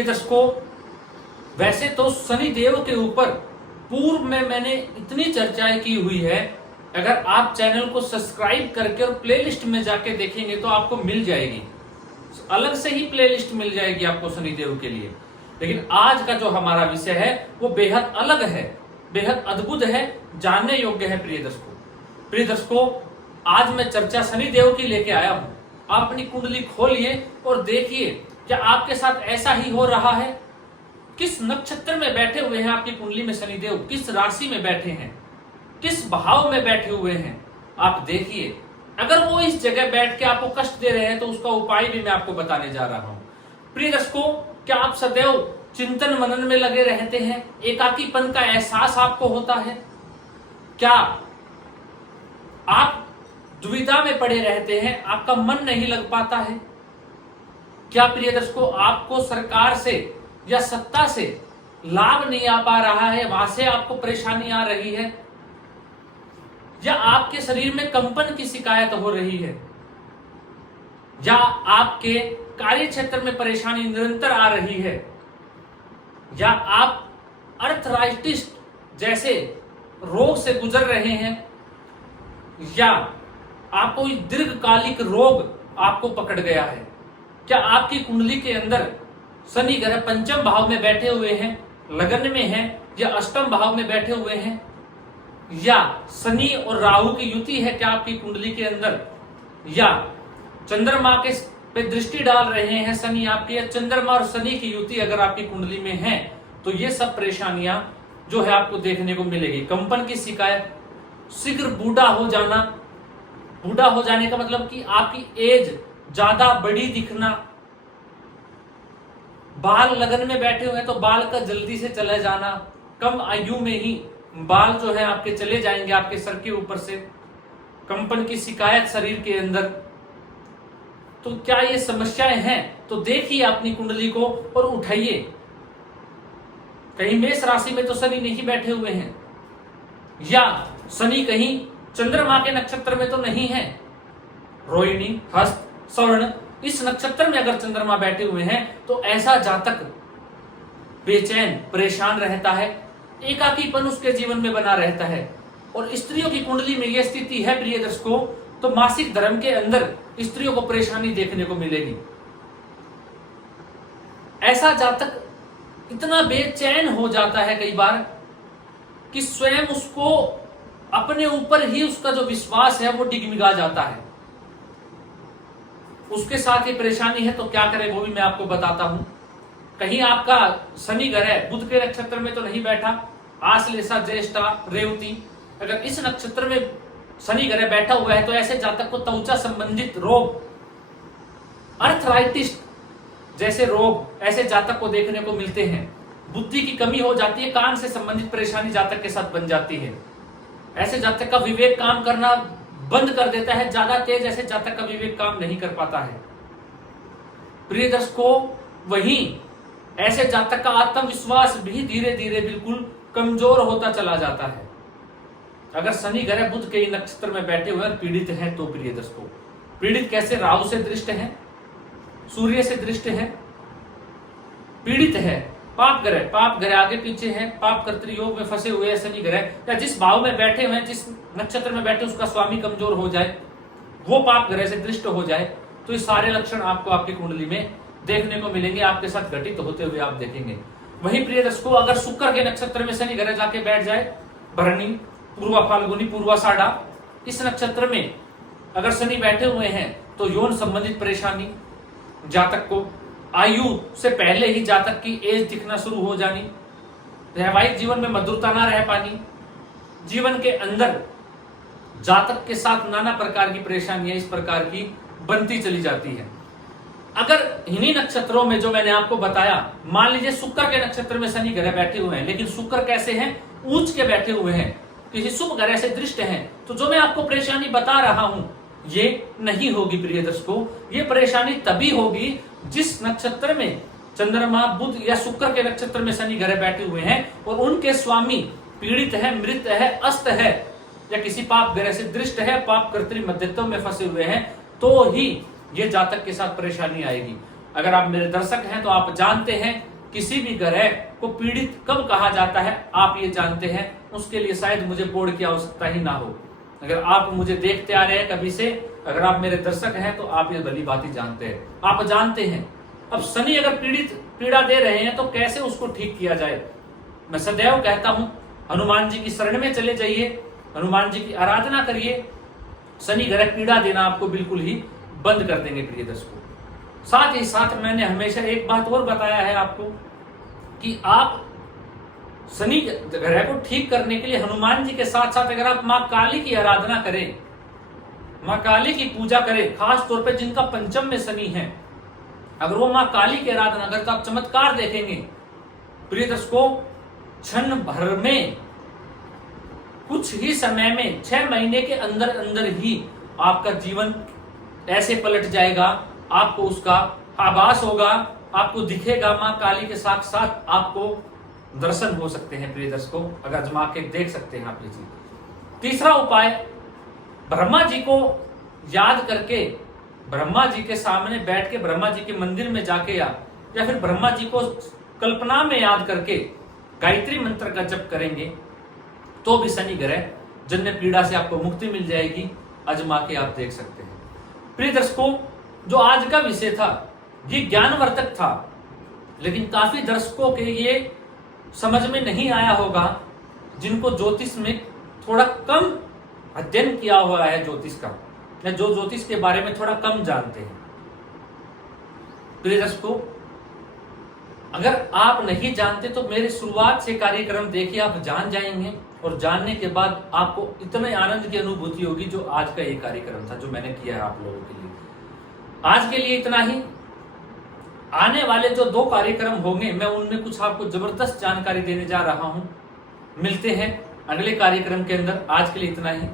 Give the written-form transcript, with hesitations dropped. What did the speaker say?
प्रिय दर्शकों, वैसे तो शनि देव के ऊपर पूर्व में मैंने इतनी चर्चाएं की हुई है, अगर आप चैनल को सब्सक्राइब करके और प्लेलिस्ट में जाके देखेंगे तो आपको मिल जाएगी, अलग से ही प्लेलिस्ट मिल जाएगी आपको शनि देव के लिए। लेकिन आज का जो हमारा विषय है वो बेहद अलग है, बेहद अद्भुत है, जानने योग्य है। प्रिय दर्शकों, आज मैं चर्चा शनि देव की लेके आया हूं। आप अपनी कुंडली खोलिए और देखिए क्या आपके साथ ऐसा ही हो रहा है। किस नक्षत्र में बैठे हुए हैं आपकी कुंडली में शनि देव, किस राशि में बैठे हैं, किस भाव में बैठे हुए हैं, आप देखिए। अगर वो इस जगह बैठ के आपको कष्ट दे रहे हैं तो उसका उपाय भी मैं आपको बताने जा रहा हूं। प्रिय दर्शकों, क्या आप सदैव चिंतन मनन में लगे रहते हैं? एकाकीपन का एहसास आपको होता है? क्या आप दुविधा में पड़े रहते हैं? आपका मन नहीं लग पाता है? क्या प्रिय दर्शकों, आपको सरकार से या सत्ता से लाभ नहीं आ पा रहा है, वहां से आपको परेशानी आ रही है? या आपके शरीर में कंपन की शिकायत हो रही है? या आपके कार्य क्षेत्र में परेशानी निरंतर आ रही है? या आप अर्थराइटिस जैसे रोग से गुजर रहे हैं? या आपको दीर्घकालिक रोग आपको पकड़ गया है? क्या आपकी कुंडली के अंदर शनि ग्रह पंचम भाव में बैठे हुए हैं, लगन में हैं, या अष्टम भाव में बैठे हुए हैं? या शनि और राहु की युति है क्या आपकी कुंडली के अंदर? या चंद्रमा के पे दृष्टि डाल रहे हैं शनि आपके, या चंद्रमा और शनि की युति अगर आपकी कुंडली में है तो ये सब परेशानियां जो है आपको देखने को मिलेगी। कंपन की शिकायत, शीघ्र बूढ़ा हो जाना, बूढ़ा हो जाने का मतलब कि आपकी एज ज्यादा बड़ी दिखना, बाल लगन में बैठे हुए हैं तो बाल का जल्दी से चले जाना, कम आयु में ही बाल जो है आपके चले जाएंगे आपके सर के ऊपर से, कंपन की शिकायत शरीर के अंदर। तो क्या ये समस्याएं हैं? तो देखिए अपनी कुंडली को और उठाइए। कहीं मेष राशि में तो शनि नहीं बैठे हुए हैं, या शनि कहीं चंद्रमा के नक्षत्र में तो नहीं है। रोहिणी, हस्त, स्वर्ण, इस नक्षत्र में अगर चंद्रमा बैठे हुए हैं तो ऐसा जातक बेचैन, परेशान रहता है, एकाकीपन उसके जीवन में बना रहता है। और स्त्रियों की कुंडली में यह स्थिति है प्रिय दर्शकों, तो मासिक धर्म के अंदर स्त्रियों को परेशानी देखने को मिलेगी। ऐसा जातक इतना बेचैन हो जाता है कई बार कि स्वयं उसको अपने ऊपर ही उसका जो विश्वास है वो डिगमिगा जाता है। उसके साथ ये परेशानी है तो क्या करे वो भी मैं आपको बताता हूं। कहीं आपका शनि ग्रह बुध के नक्षत्र में तो नहीं बैठा, आश्लेषा, ज्येष्ठा, रेवती, अगर इस नक्षत्र में शनि ग्रह बैठा हुआ है तो ऐसे जातक को त्वचा संबंधित रोग, अर्थराइटिस जैसे रोग ऐसे जातक को देखने को मिलते हैं। बुद्धि की कमी हो जाती है, कान से संबंधित परेशानी जातक के साथ बन जाती है। ऐसे जातक का विवेक काम करना बंद कर देता है, ज्यादा तेज ऐसे जातक का विवेक काम नहीं कर पाता है। प्रिय दर्शकों, वहीं ऐसे जातक का आत्मविश्वास भी धीरे धीरे बिल्कुल कमजोर होता चला जाता है। अगर शनि ग्रह बुध के नक्षत्र में बैठे हुए पीड़ित हैं तो प्रिय दर्शकों, पीड़ित कैसे? राहु से दृष्ट है, सूर्य से दृष्ट है, पीड़ित है। पाप ग्रह आगे पीछे है, पाप कर्तृयोग में फंसे हुए हैं शनि ग्रह, या जिस भाव में बैठे हुए हैं, जिस नक्षत्र में बैठे उसका स्वामी कमजोर हो जाए, वो पाप ग्रह से दृष्ट हो जाए, तो ये सारे लक्षण आपको आपकी कुंडली में देखने को मिलेंगे, आपके साथ घटित होते हुए आप देखेंगे। वहीं प्रिय दर्शकों, अगर शुक्र के नक्षत्र में शनि ग्रह जाके बैठ जाए, भरणी, पूर्वा फाल्गुनी, पूर्वाषाढ़ा, इस नक्षत्र में अगर शनि बैठे हुए हैं तो यौन संबंधित परेशानी, जातक को आयु से पहले ही जातक की एज दिखना शुरू हो जानी, वैवाहिक जीवन में मधुरता ना रह पानी, जीवन के अंदर जातक के साथ नाना प्रकार की परेशानियां इस प्रकार की बनती चली जाती है। अगर इन्हीं नक्षत्रों में जो मैंने आपको बताया, मान लीजिए शुक्र के नक्षत्र में शनि ग्रह बैठे हुए हैं, लेकिन शुक्र कैसे हैं? ऊंच के बैठे हुए हैं, किसी शुभ ग्रह से दृष्ट हैं, तो जो मैं आपको परेशानी बता रहा हूं ये नहीं होगी प्रिय दर्शकों। ये परेशानी तभी होगी जिस नक्षत्र में चंद्रमा, बुध या शुक्र के नक्षत्र में शनि ग्रह बैठे हुए हैं और उनके स्वामी पीड़ित है, मृत है, अस्त है, या किसी पाप ग्रह से दृष्ट है, पाप कर्तृ मध्यत्व में फंसे हुए हैं, तो ही ये जातक के साथ परेशानी आएगी। अगर आप मेरे दर्शक हैं तो आप जानते हैं किसी भी ग्रह को पीड़ित कब कहा जाता है आप ये जानते हैं, उसके लिए शायद मुझे बोर्ड की आवश्यकता ही ना हो। अगर आप मुझे देखते आ रहे हैं कभी से, अगर आप मेरे दर्शक हैं तो आप ये भली बात ही जानते हैं, आप जानते हैं। अब शनि अगर पीड़ा दे रहे हैं तो कैसे उसको ठीक किया जाए। मैं सदैव कहता हूं हनुमान जी की शरण में चले जाइए, हनुमान जी की आराधना करिए, शनि ग्रह पीड़ा देना आपको बिल्कुल ही बंद कर देंगे प्रिय दर्शकों। साथ ही साथ मैंने हमेशा एक बात और बताया है आपको कि आप शनि ग्रह को ठीक करने के लिए हनुमान जी के साथ साथ अगर आप मां काली की आराधना करें, मां काली की पूजा करें, खास तौर पे जिनका पंचम में शनि है, अगर वो मां काली की आराधना करें तो आप चमत्कार देखेंगे प्रिय दर्शकों। क्षण भर में, कुछ ही समय में, 6 महीने के अंदर अंदर ही आपका जीवन ऐसे पलट जाएगा, आपको उसका आभास होगा, आपको दिखेगा, मां काली के साथ साथ आपको दर्शन हो सकते हैं प्रिय दर्शकों, अगर आजमा के देख सकते हैं आप ये चीज। तीसरा उपाय, ब्रह्मा जी को याद करके, ब्रह्मा जी के सामने बैठ के, ब्रह्मा जी के मंदिर में जाके या फिर ब्रह्मा जी को कल्पना में याद करके गायत्री मंत्र का जप करेंगे तो भी शनि ग्रह जन्य पीड़ा से आपको मुक्ति मिल जाएगी। आजमा के आप देख सकते हैं प्रिय दर्शकों। जो आज का विषय था ये ज्ञानवर्धक था, लेकिन काफी दर्शकों के ये समझ में नहीं आया होगा जिनको ज्योतिष में थोड़ा कम अध्ययन किया हुआ है ज्योतिष का, या जो ज्योतिष के बारे में थोड़ा कम जानते हैं। प्रिय दर्शकों, अगर आप नहीं जानते तो मेरे शुरुआत से कार्यक्रम देखिए, आप जान जाएंगे और जानने के बाद आपको इतने आनंद की अनुभूति होगी जो आज का ये कार्यक्रम था जो मैंने किया है आप लोगों के लिए। आज के लिए इतना ही। आने वाले जो 2 कार्यक्रम होंगे मैं उनमें कुछ आपको जबरदस्त जानकारी देने जा रहा हूं। मिलते हैं अगले कार्यक्रम के अंदर। आज के लिए इतना ही।